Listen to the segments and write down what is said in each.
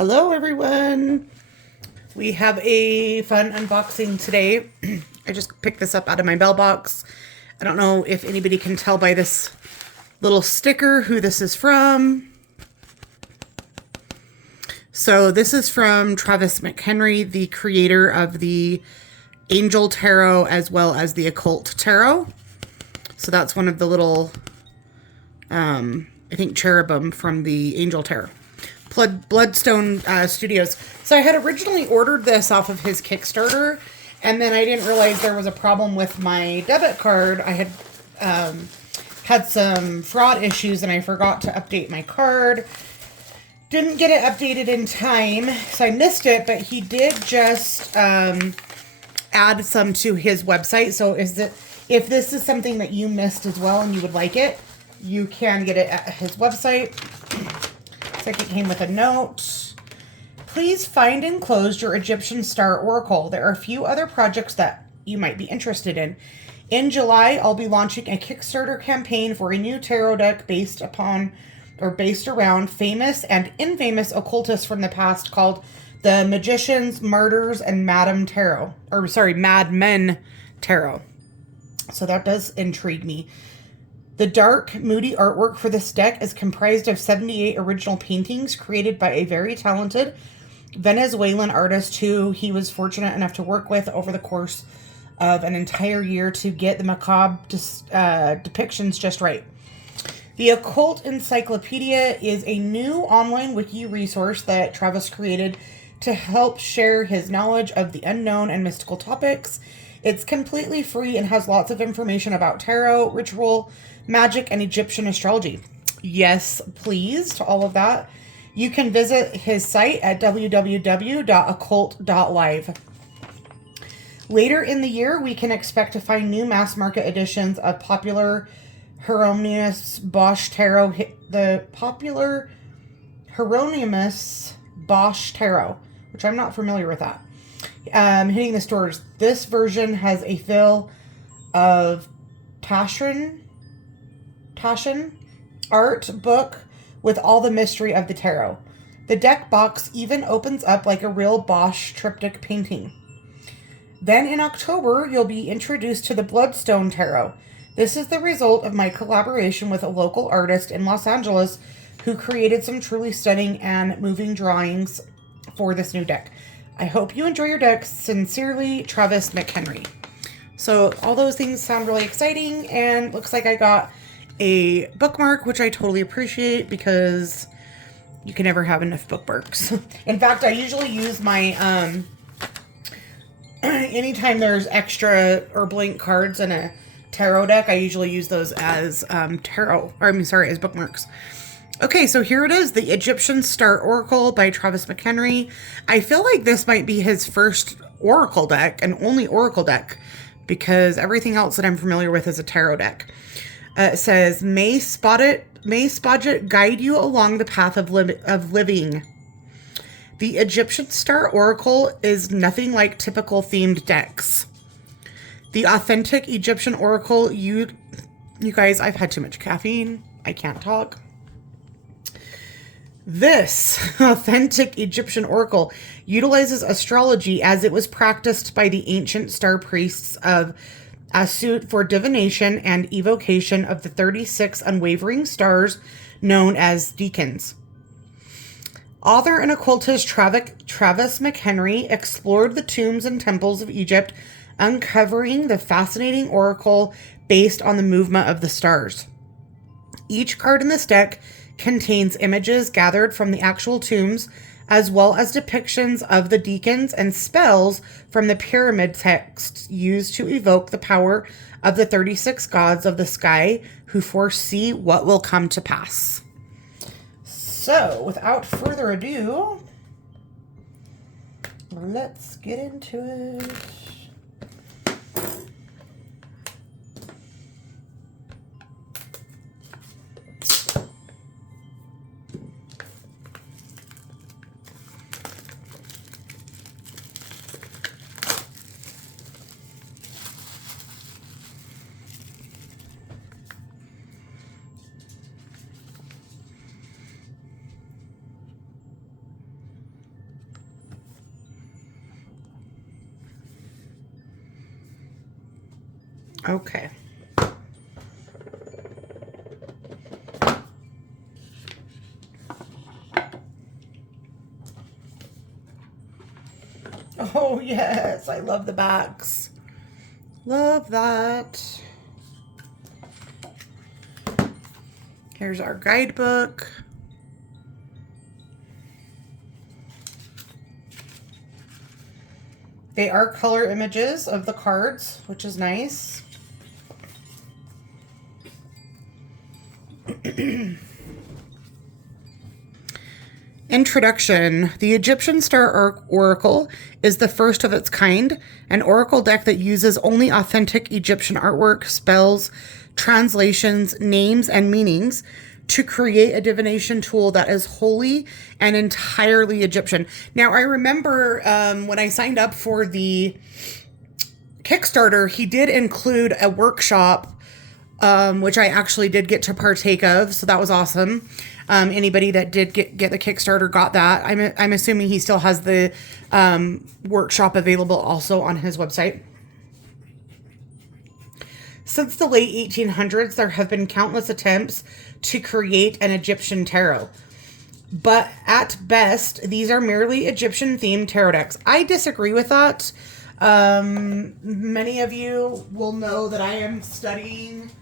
Hello everyone! We have a fun unboxing today. I just picked this up out of my bell box. I don't know if anybody can tell by this little sticker who this is from. So this is from Travis McHenry, the creator of the Angel Tarot as well as the Occult Tarot. So that's one of the little, I think, cherubim from the Angel Tarot. Bloodstone Studios. So I had originally ordered this off of his Kickstarter, and then I didn't realize there was a problem with my debit card. I had had some fraud issues, and I forgot to update my card. Didn't get it updated in time, so I missed it, but he did just add some to his website. So if this is something that you missed as well and you would like it, you can get it at his website. Second came with a note. Please find enclosed your Egyptian Star Oracle. There are a few other projects that you might be interested in. In July, I'll be launching a Kickstarter campaign for a new tarot deck based around famous and infamous occultists from the past called the Magicians, Martyrs, and Madmen Tarot. So that does intrigue me. The dark, moody artwork for this deck is comprised of 78 original paintings created by a very talented Venezuelan artist who he was fortunate enough to work with over the course of an entire year to get the macabre depictions just right. The Occult Encyclopedia is a new online wiki resource that Travis created to help share his knowledge of the unknown and mystical topics. It's completely free and has lots of information about tarot, ritual, magic, and Egyptian astrology. Yes, please, to all of that. You can visit his site at www.occult.live. Later in the year, we can expect to find new mass market editions of popular Hieronymus Bosch Tarot, the popular Hieronymus Bosch Tarot, which I'm not familiar with that. Hitting the stores. This version has a fill of Taschen art book with all the mystery of the tarot. The deck box even opens up like a real Bosch triptych painting. Then in October, you'll be introduced to the Bloodstone Tarot. This is the result of my collaboration with a local artist in Los Angeles who created some truly stunning and moving drawings for this new deck. I hope you enjoy your deck. Sincerely, Travis McHenry. So all those things sound really exciting, and looks like I got a bookmark, which I totally appreciate because you can never have enough bookmarks. In fact, I usually use my, anytime there's extra or blank cards in a tarot deck, I usually use those as as bookmarks. Okay, so here it is, the Egyptian Star Oracle by Travis McHenry. I feel like this might be his first Oracle deck and only Oracle deck, because everything else that I'm familiar with is a tarot deck. It says, May Spadget guide you along the path of living. The Egyptian Star Oracle is nothing like typical themed decks. The authentic Egyptian Oracle, you guys, I've had too much caffeine. I can't talk. This authentic Egyptian Oracle utilizes astrology as it was practiced by the ancient star priests of Asut for divination and evocation of the 36 unwavering stars known as deacons. Author and occultist Travis McHenry explored the tombs and temples of Egypt, uncovering the fascinating oracle based on the movement of the stars. Each card in this deck contains images gathered from the actual tombs, as well as depictions of the deacons and spells from the pyramid texts used to evoke the power of the 36 gods of the sky who foresee what will come to pass. So, without further ado, let's get into it. Okay. Oh, yes. I love the backs. Love that. Here's our guidebook. They are color images of the cards, which is nice. Introduction. The Egyptian Star Oracle is the first of its kind, an oracle deck that uses only authentic Egyptian artwork, spells, translations, names, and meanings to create a divination tool that is wholly and entirely Egyptian. Now, I remember when I signed up for the Kickstarter, he did include a workshop, which I actually did get to partake of, so that was awesome. Anybody that did get the Kickstarter got that. I'm assuming he still has the workshop available also on his website. Since the late 1800s, there have been countless attempts to create an Egyptian tarot. But at best, these are merely Egyptian-themed tarot decks. I disagree with that. Many of you will know that I am studying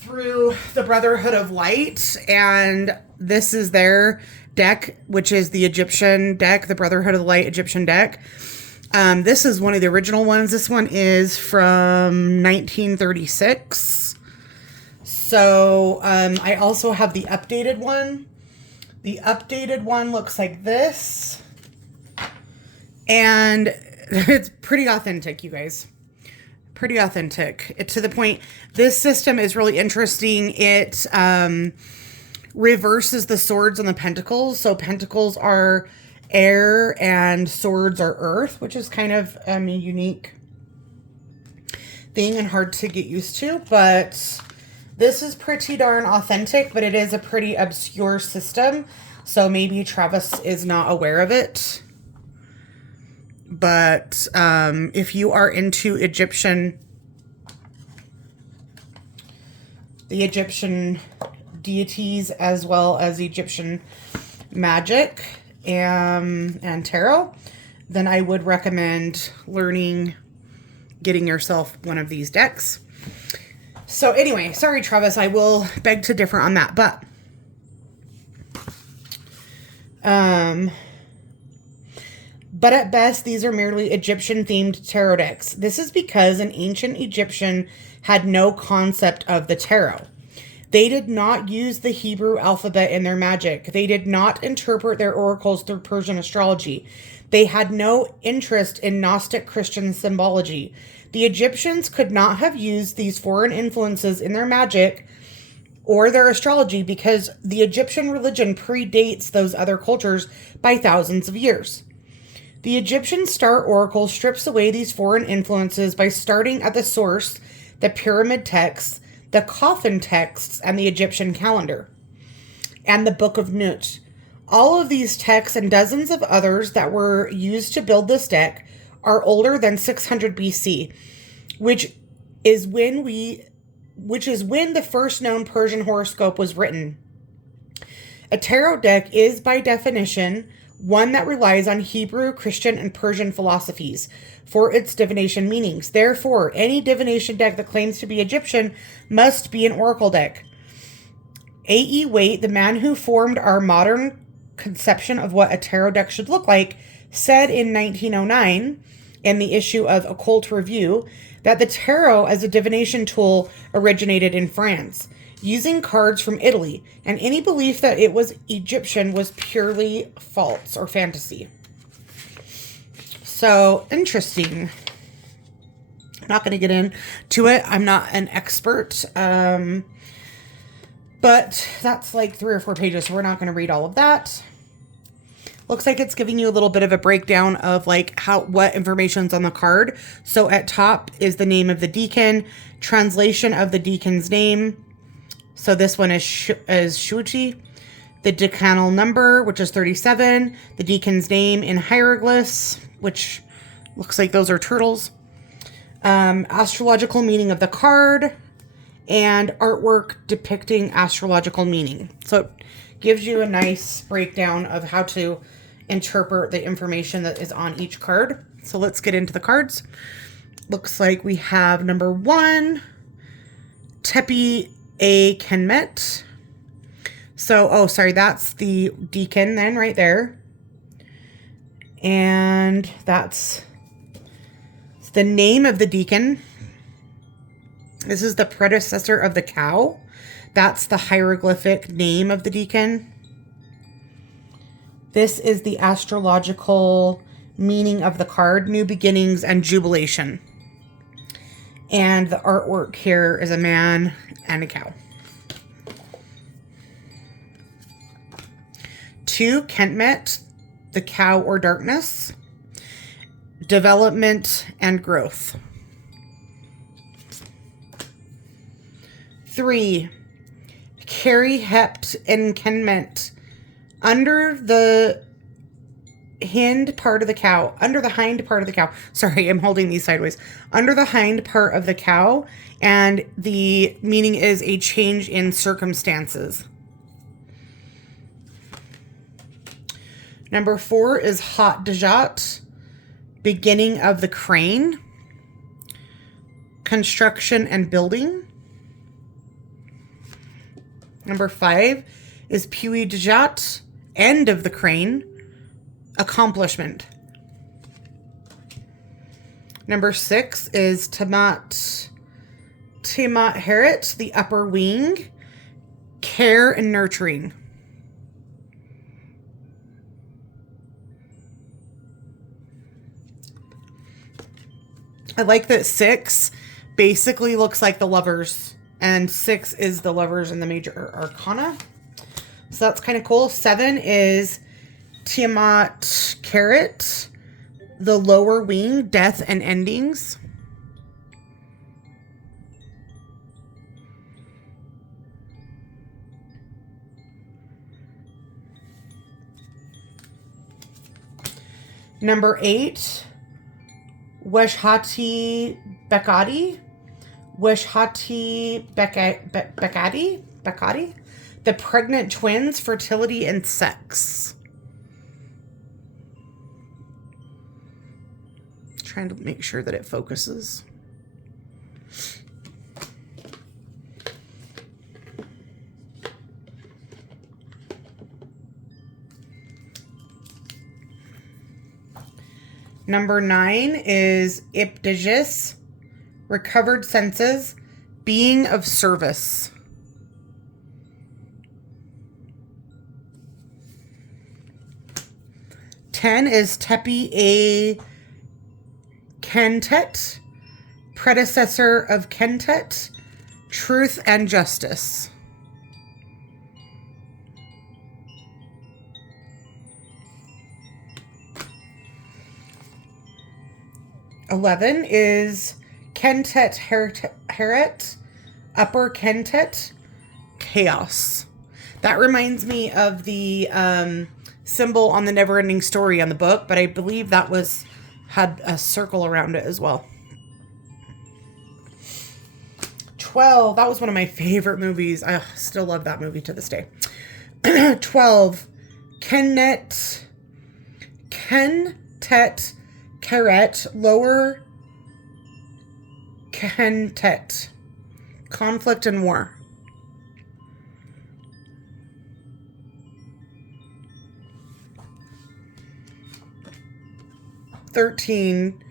through the Brotherhood of Light, and this is their deck, which is the Egyptian deck, the Brotherhood of the Light Egyptian deck. This is one of the original ones. This one is from 1936. So I also have the updated one. The updated one looks like this. And it's pretty authentic, you guys. Pretty authentic. To the point, this system is really interesting. It reverses the swords and the pentacles. So pentacles are air and swords are earth, which is kind of a unique thing and hard to get used to. But this is pretty darn authentic, but it is a pretty obscure system. So maybe Travis is not aware of it. But if you are into the Egyptian deities as well as Egyptian magic and tarot, then I would recommend getting yourself one of these decks. So anyway, sorry, Travis, I will beg to differ on that, but at best, these are merely Egyptian-themed tarot decks. This is because an ancient Egyptian had no concept of the tarot. They did not use the Hebrew alphabet in their magic. They did not interpret their oracles through Persian astrology. They had no interest in Gnostic Christian symbology. The Egyptians could not have used these foreign influences in their magic or their astrology because the Egyptian religion predates those other cultures by thousands of years. The Egyptian Star Oracle strips away these foreign influences by starting at the source, the pyramid texts, the coffin texts, and the Egyptian calendar, and the Book of Nut. All of these texts and dozens of others that were used to build this deck are older than 600 BC, which is when the first known Persian horoscope was written. A tarot deck is, by definition, one that relies on Hebrew, Christian, and Persian philosophies for its divination meanings. Therefore, any divination deck that claims to be Egyptian must be an oracle deck. A.E. Waite, the man who formed our modern conception of what a tarot deck should look like, said in 1909, in the issue of Occult Review, that the tarot as a divination tool originated in France, using cards from Italy, and any belief that it was Egyptian was purely false or fantasy. So, interesting. I'm not going to get into it. I'm not an expert. But that's like 3 or 4 pages, so we're not going to read all of that. Looks like it's giving you a little bit of a breakdown of like what information's on the card. So at top is the name of the deacon, translation of the deacon's name. So this one is Shuti, the decanal number, which is 37, the deacon's name in hieroglyphs, which looks like those are turtles. astrological meaning of the card, and artwork depicting astrological meaning. So it gives you a nice breakdown of how to interpret the information that is on each card. So let's get into the cards. Looks like we have number 1, Tepi A. Kenmet. So, oh, sorry, that's the deacon then right there. And that's the name of the deacon. This is the predecessor of the cow. That's the hieroglyphic name of the deacon. This is the astrological meaning of the card, new beginnings and jubilation. And the artwork here is a man and a cow. 2, Kentmet, the cow or darkness, development and growth. 3, Carry Hept and Kenmet, under the hind part of the cow. Sorry, I'm holding these sideways. Under the hind part of the cow, and the meaning is a change in circumstances. Number 4 is Hot Dejat, beginning of the crane, construction and building. Number 5 is Puy Dejat, end of the crane, accomplishment. Number 6 is Tiamat Heret, the upper wing, care and nurturing. I like that 6 basically looks like the lovers, and 6 is the lovers in the major arcana. So that's kind of cool. 7 is Tiamat Carrot, the lower wing, death and endings. Number 8, Weshhati Bekati. Bekati, the pregnant twins, fertility and sex. Trying to make sure that it focuses. Number 9 is Ipdagis, recovered senses, being of service. Ten is Tepi A. Kentet, predecessor of Kentet, truth and justice. Eleven is Kentet Heret, upper Kentet, chaos. That reminds me of the symbol on the Neverending Story on the book, but I believe that had a circle around it as well. 12, that was one of my favorite movies. I still love that movie to this day. 12, Kentet Keret, lower Kentet, conflict and war. 13,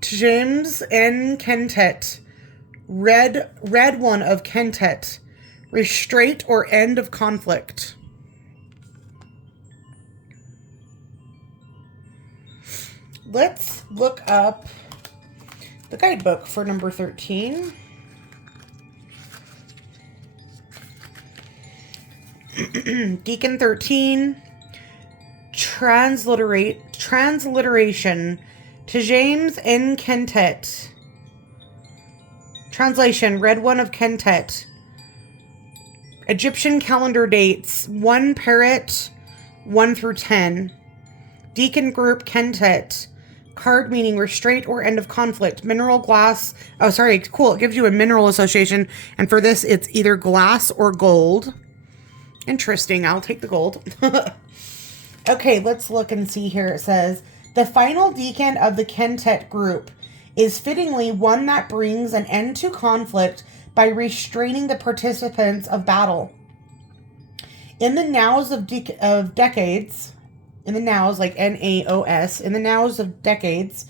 James N. Kentet, red one of Kentet, restraint or end of conflict. Let's look up the guidebook for number 13. Deacon 13, transliteration to James N. Kentet. Translation, red one of Kentet. Egyptian calendar dates, 1 Parrot, 1 through 10. Deacon group Kentet, card meaning restraint or end of conflict. Mineral, glass. Oh, sorry. Cool. It gives you a mineral association. And for this, it's either glass or gold. Interesting. I'll take the gold. Okay, let's look and see here. It says, the final deacon of the Kentet group is fittingly one that brings an end to conflict by restraining the participants of battle. In the nows of decades, in the nows, like N-A-O-S, in the nows of decades,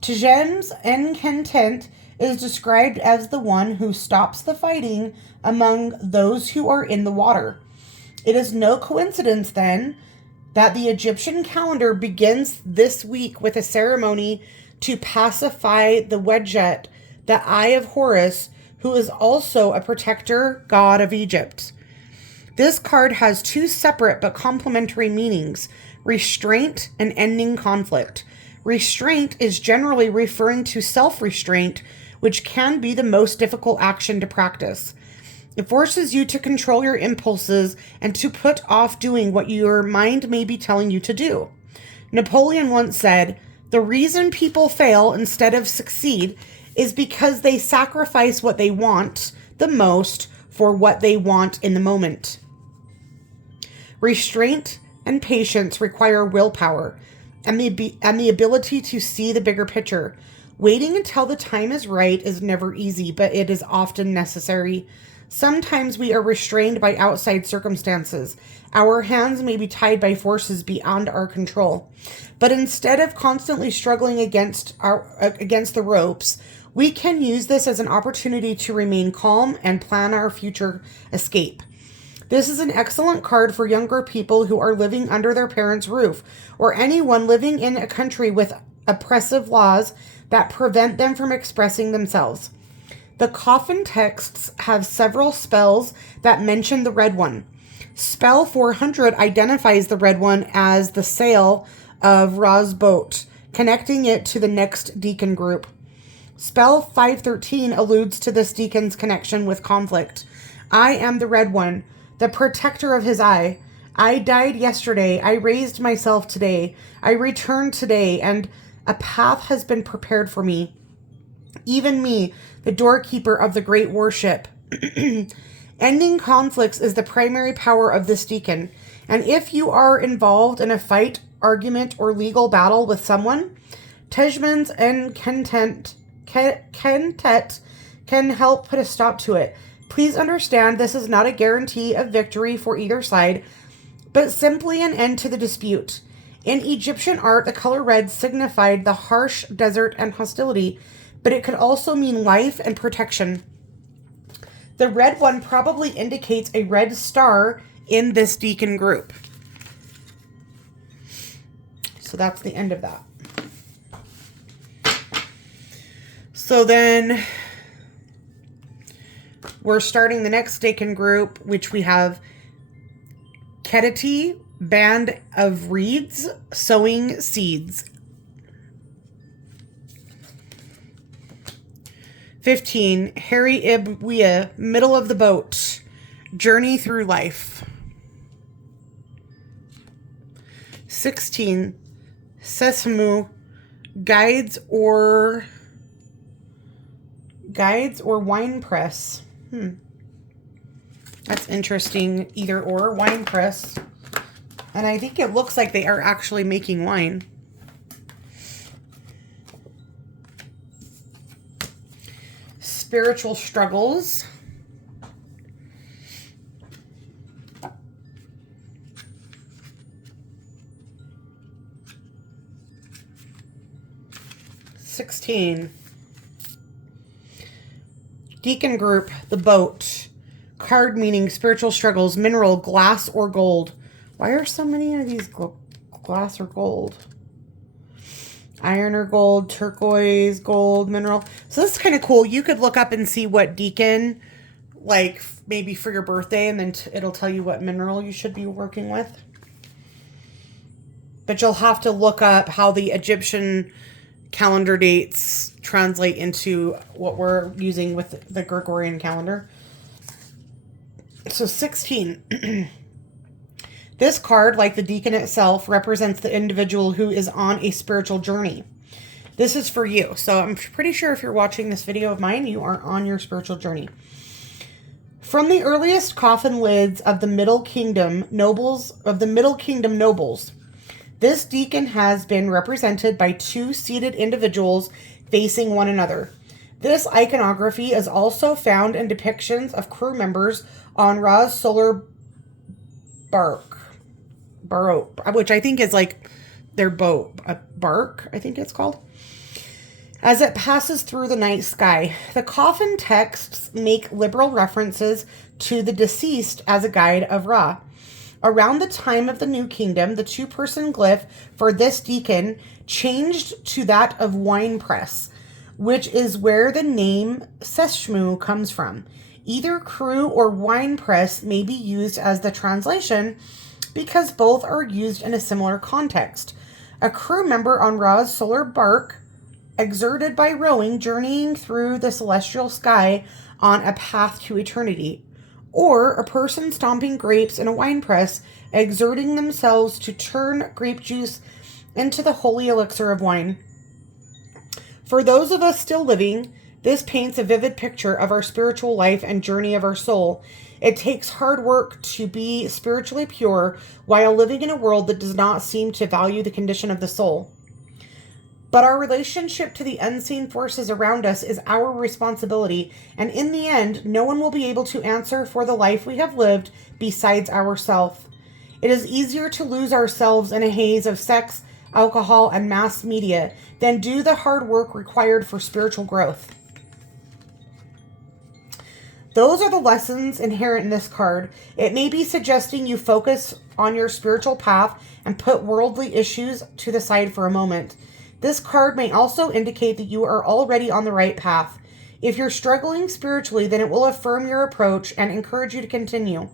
Tjems en Kentent is described as the one who stops the fighting among those who are in the water. It is no coincidence, then, that the Egyptian calendar begins this week with a ceremony to pacify the Wedjet, the Eye of Horus, who is also a protector god of Egypt. This card has two separate but complementary meanings: restraint and ending conflict. Restraint is generally referring to self-restraint, which can be the most difficult action to practice. It forces you to control your impulses and to put off doing what your mind may be telling you to do. Napoleon once said, "The reason people fail instead of succeed is because they sacrifice what they want the most for what they want in the moment." Restraint and patience require willpower and the ability to see the bigger picture. Waiting until the time is right is never easy, but it is often necessary. Sometimes we are restrained by outside circumstances. Our hands may be tied by forces beyond our control. But instead of constantly struggling against the ropes, we can use this as an opportunity to remain calm and plan our future escape. This is an excellent card for younger people who are living under their parents' roof, or anyone living in a country with oppressive laws that prevent them from expressing themselves. The coffin texts have several spells that mention the red one. Spell 400 identifies the red one as the sail of Ra's boat, connecting it to the next deacon group. Spell 513 alludes to this deacon's connection with conflict. I am the red one, the protector of his eye. I died yesterday. I raised myself today. I returned today, and a path has been prepared for me. Even me, the doorkeeper of the great worship. Ending conflicts is the primary power of this deacon. And if you are involved in a fight, argument, or legal battle with someone, Tejmans and Kentet can help put a stop to it. Please understand this is not a guarantee of victory for either side, but simply an end to the dispute. In Egyptian art, the color red signified the harsh desert and hostility, but it could also mean life and protection. The red one probably indicates a red star in this deacon group. So that's the end of that. So then we're starting the next deacon group, which we have Kedati, Band of Reeds, Sowing Seeds. 15, Harry Ibwia, Middle of the Boat, Journey Through Life. 16, Sesmu, Guides or Wine Press. That's interesting, either or, wine press. And I think it looks like they are actually making wine. Spiritual struggles. $16. Deacon group, the boat. Card meaning spiritual struggles, mineral, glass or gold. Why are so many of these glass or gold? Iron or gold, turquoise, gold, mineral. So this is kind of cool. You could look up and see what deacon, like maybe for your birthday, and then it'll tell you what mineral you should be working with. But you'll have to look up how the Egyptian calendar dates translate into what we're using with the Gregorian calendar. So 16. This card, like the deacon itself, represents the individual who is on a spiritual journey. This is for you. So I'm pretty sure if you're watching this video of mine, you are on your spiritual journey. From the earliest coffin lids of the Middle Kingdom nobles, this deacon has been represented by two seated individuals facing one another. This iconography is also found in depictions of crew members on Ra's solar bark, which I think is like their boat, a bark, I think it's called, as it passes through the night sky. The coffin texts make liberal references to the deceased as a guide of Ra. Around the time of the New Kingdom, the two-person glyph for this deacon changed to that of wine press, which is where the name Seshmu comes from. Either crew or wine press may be used as the translation because both are used in a similar context. A crew member on Ra's solar bark, exerted by rowing, journeying through the celestial sky on a path to eternity. Or a person stomping grapes in a wine press, exerting themselves to turn grape juice into the holy elixir of wine. For those of us still living, this paints a vivid picture of our spiritual life and journey of our soul. It takes hard work to be spiritually pure while living in a world that does not seem to value the condition of the soul. But our relationship to the unseen forces around us is our responsibility, and in the end, no one will be able to answer for the life we have lived besides ourselves. It is easier to lose ourselves in a haze of sex, alcohol, and mass media than do the hard work required for spiritual growth. Those are the lessons inherent in this card. It may be suggesting you focus on your spiritual path and put worldly issues to the side for a moment. This card may also indicate that you are already on the right path. If you're struggling spiritually, then it will affirm your approach and encourage you to continue.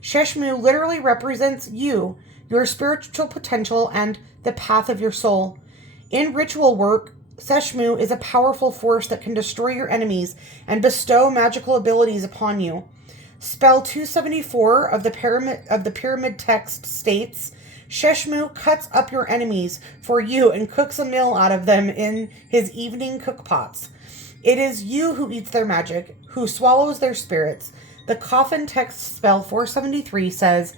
Sheshmu literally represents you, your spiritual potential, and the path of your soul. In ritual work, Sheshmu is a powerful force that can destroy your enemies and bestow magical abilities upon you. Spell 274 of the pyramid text states, Sheshmu cuts up your enemies for you and cooks a meal out of them in his evening cookpots. It is you who eats their magic, who swallows their spirits. The coffin text spell 473 says,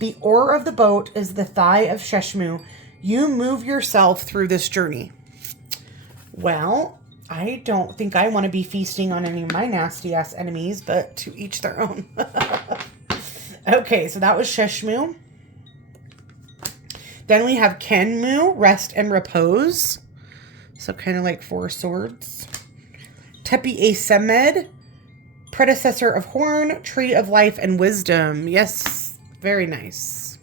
the oar of the boat is the thigh of Sheshmu. You move yourself through this journey. Well, I don't think I want to be feasting on any of my nasty-ass enemies, but to each their own. Okay, so that was Sheshmu. Then we have Kenmu, rest and repose. So kind of like Four Swords. Tepi Semed, predecessor of Horn, tree of life and wisdom. Yes, very nice.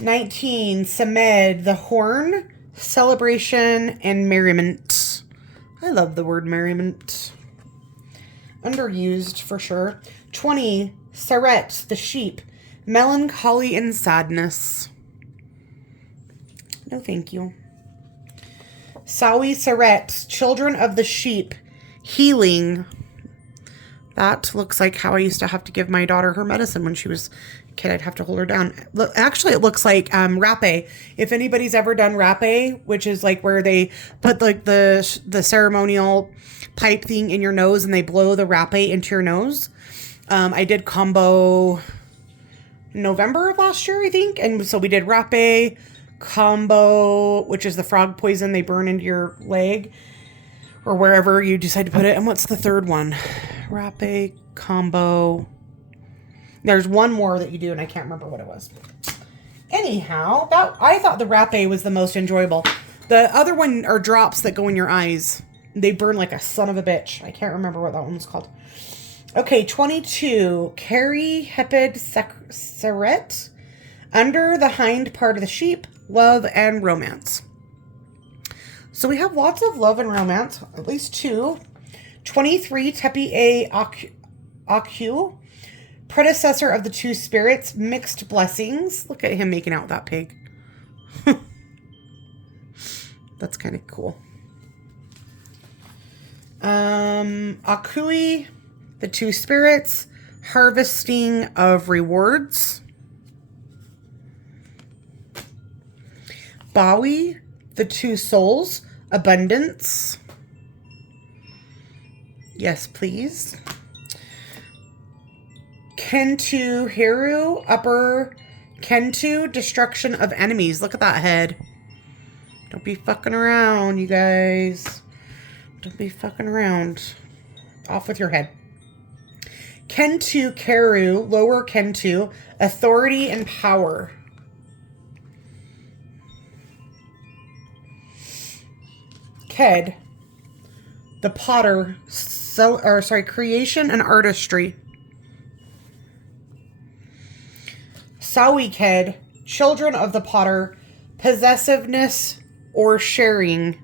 19, Semed, the horn, celebration and merriment. I love the word merriment. Underused for sure. 20, Saret, the sheep, melancholy and sadness. No, thank you. Sawi Saret, children of the sheep, healing. That looks like how I used to have to give my daughter her medicine when she was a kid. I'd have to hold her down. Actually, it looks like rapé. If anybody's ever done rapé, which is like where they put like the ceremonial pipe thing in your nose and they blow the rapé into your nose. I did combo November of last year, I think. And so we did rapé, combo, which is the frog poison they burn into your leg or wherever you decide to put it. And what's the third one? Rapé, combo. There's one more that you do, and I can't remember what it was. Anyhow, I thought the rapé was the most enjoyable. The other one are drops that go in your eyes. They burn like a son of a bitch. I can't remember what that one was called. Okay, 22. Carry Hepid Saret. Under the hind part of the sheep, love and romance. So we have lots of love and romance, at least two. 23, Tepi Aku, predecessor of the two spirits, mixed blessings. Look at him making out with that pig. That's kind of cool. Akui, the two spirits, harvesting of rewards. Bawi, the two souls, abundance. Yes, please. Kentu Heru, upper Kentu, destruction of enemies. Look at that head. Don't be fucking around, you guys. Don't be fucking around. Off with your head. Kentu Keru, lower Kentu, authority and power. Ked, the potter, creation and artistry. Sawiked, children of the potter, possessiveness or sharing.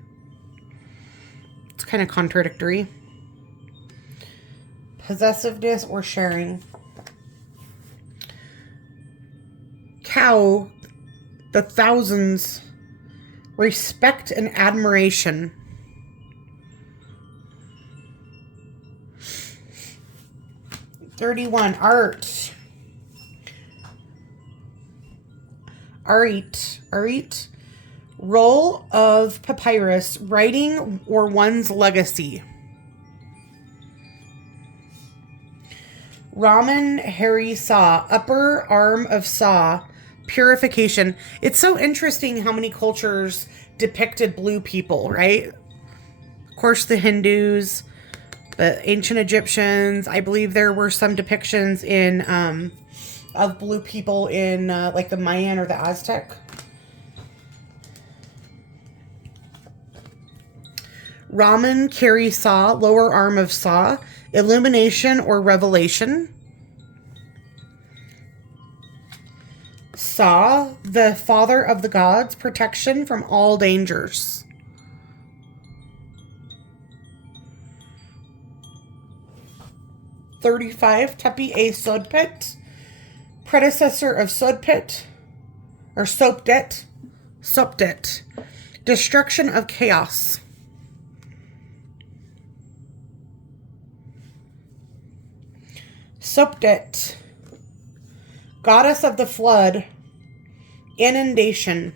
It's kind of contradictory. Possessiveness or sharing. Cow, the thousands, respect and admiration. $31, art. Arit, roll of papyrus, writing or one's legacy. Raman Hari Sa, upper arm of Sa, purification. It's so interesting how many cultures depicted blue people, right? Of course, the Hindus, the ancient Egyptians. I believe there were some depictions in of blue people in like the Mayan or the Aztec. Raman Kari Sa, lower arm of Sa, illumination or revelation. Sa, the father of the gods, protection from all dangers. $35, Tepi A Sodpet, predecessor of Sodpet, or Sopdet, destruction of chaos. Sopdet, goddess of the flood, inundation.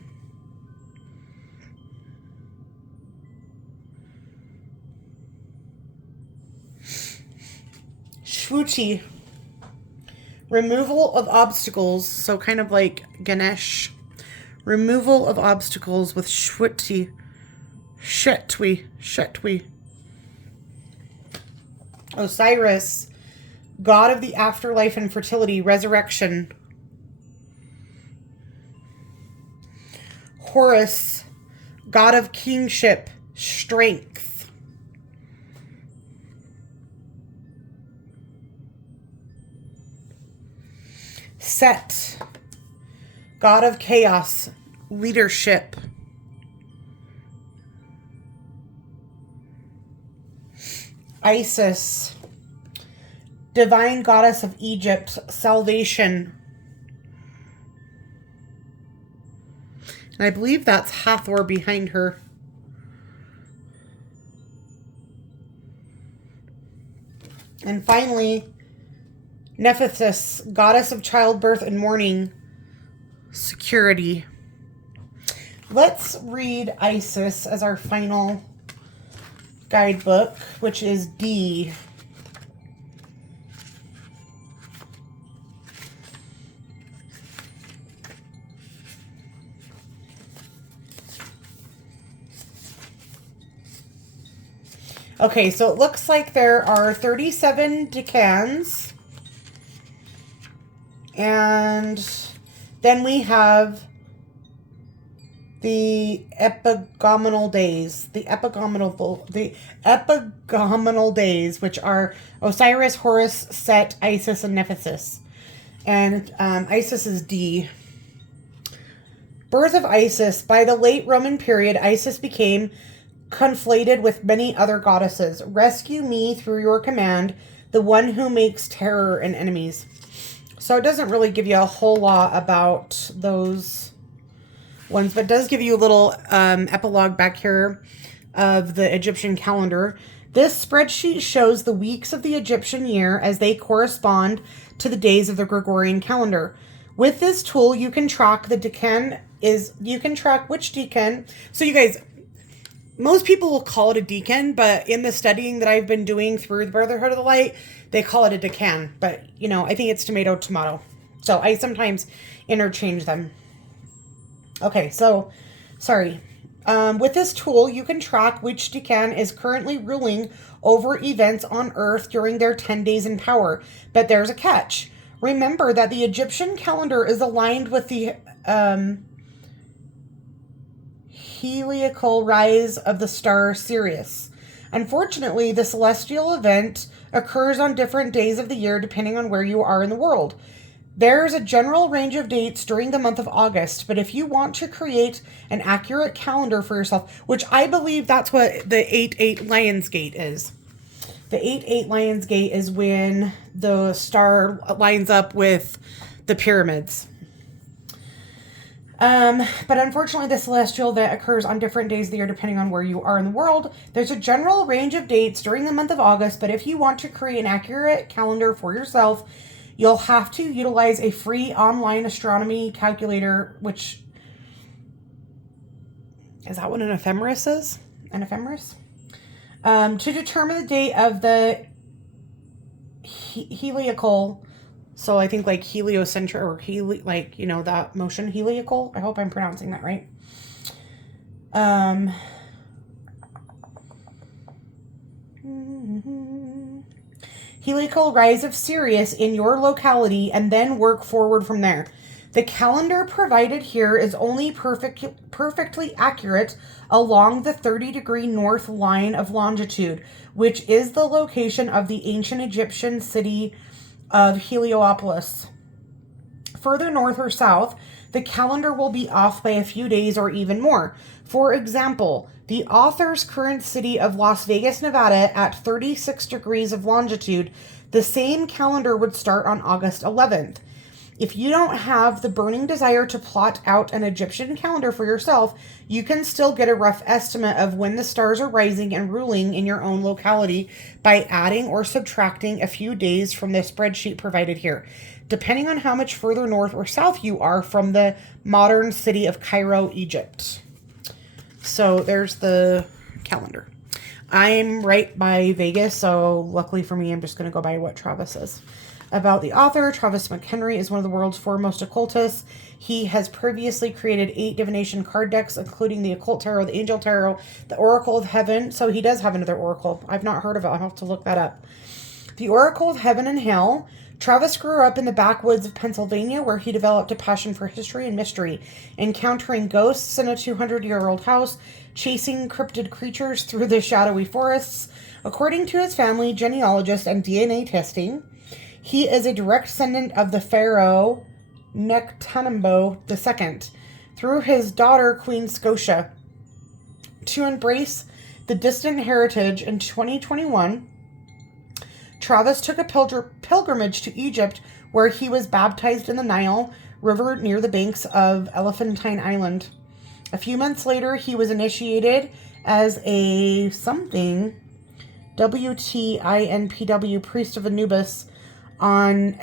Shvuti, removal of obstacles, so kind of like Ganesh. Removal of obstacles with Shvuti. Shetwi. Osiris, god of the afterlife and fertility, resurrection. Horus, god of kingship, strength. Set, god of chaos, leadership. Isis, divine goddess of Egypt, salvation. And I believe that's Hathor behind her. And finally, Nephthys, goddess of childbirth and mourning, security. Let's read Isis as our final guidebook, which is D. Okay, so it looks like there are 37 decans. And then we have the epigomenal days. The epigomenal days, which are Osiris, Horus, Set, Isis, and Nephthys. And Isis is D. Birth of Isis. By the late Roman period, Isis became conflated with many other goddesses. Rescue me through your command, the one who makes terror in enemies. So it doesn't really give you a whole lot about those ones, but it does give you a little epilogue back here of the Egyptian calendar. This spreadsheet shows the weeks of the Egyptian year as they correspond to the days of the Gregorian calendar. With this tool, you can track which decan. So you guys, most people will call it a decan, but in the studying that I've been doing through the Brotherhood of the Light, they call it a decan. But, you know, I think it's tomato, tomato. So I sometimes interchange them. Okay, so, sorry. With this tool, you can track which decan is currently ruling over events on Earth during their 10 days in power. But there's a catch. Remember that the Egyptian calendar is aligned with the heliacal rise of the star Sirius. Unfortunately, the celestial event occurs on different days of the year depending on where you are in the world. There's a general range of dates during the month of August, but if you want to create an accurate calendar for yourself, which I believe that's what the 8-8 Lion's Gate is. The 8-8 Lion's Gate is when the star lines up with the pyramids. But unfortunately, the celestial event occurs on different days of the year depending on where you are in the world. There's a general range of dates during the month of August, but if you want to create an accurate calendar for yourself, you'll have to utilize a free online astronomy calculator, which... Is that what an ephemeris is? An ephemeris? To determine the date of the heliacal, so I think like heliocentric, or like, you know, that motion, heliacal. I hope I'm pronouncing that right. Heliacal rise of Sirius in your locality, and then work forward from there. The calendar provided here is only perfectly accurate along the 30-degree north line of longitude, which is the location of the ancient Egyptian city of Heliopolis. Further north or south, the calendar will be off by a few days or even more. For example, the author's current city of Las Vegas, Nevada, at 36 degrees of longitude, the same calendar would start on August 11th. If you don't have the burning desire to plot out an Egyptian calendar for yourself, you can still get a rough estimate of when the stars are rising and ruling in your own locality by adding or subtracting a few days from the spreadsheet provided here, depending on how much further north or south you are from the modern city of Cairo, Egypt. So there's the calendar. I'm right by Vegas, so luckily for me, I'm just going to go by what Travis says. About the author, Travis McHenry is one of the world's foremost occultists. He has previously created 8 divination card decks, including the Occult Tarot, the Angel Tarot, the Oracle of Heaven. So he does have another Oracle. I've not heard of it. I'll have to look that up. The Oracle of Heaven and Hell. Travis grew up in the backwoods of Pennsylvania, where he developed a passion for history and mystery, encountering ghosts in a 200-year-old house, chasing cryptid creatures through the shadowy forests. According to his family genealogist and DNA testing, he is a direct descendant of the pharaoh Nectanebo II through his daughter Queen Scotia. To embrace the distant heritage, in 2021, Travis took a pilgrimage to Egypt, where he was baptized in the Nile River near the banks of Elephantine Island. A few months later, he was initiated as a WTINPW priest of Anubis on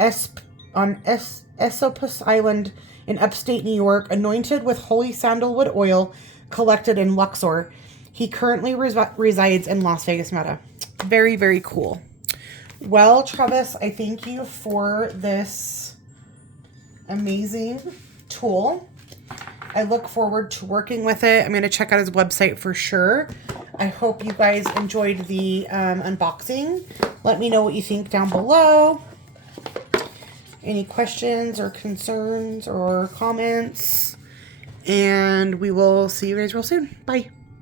Esopus Island in upstate New York, anointed with holy sandalwood oil collected in Luxor. He currently resides in Las Vegas, Nevada. Very, very cool. Well, Travis, I thank you for this amazing tool. I look forward to working with it. I'm going to check out his website for sure. I hope you guys enjoyed the unboxing. Let me know what you think down below. Any questions or concerns or comments. And we will see you guys real soon. Bye.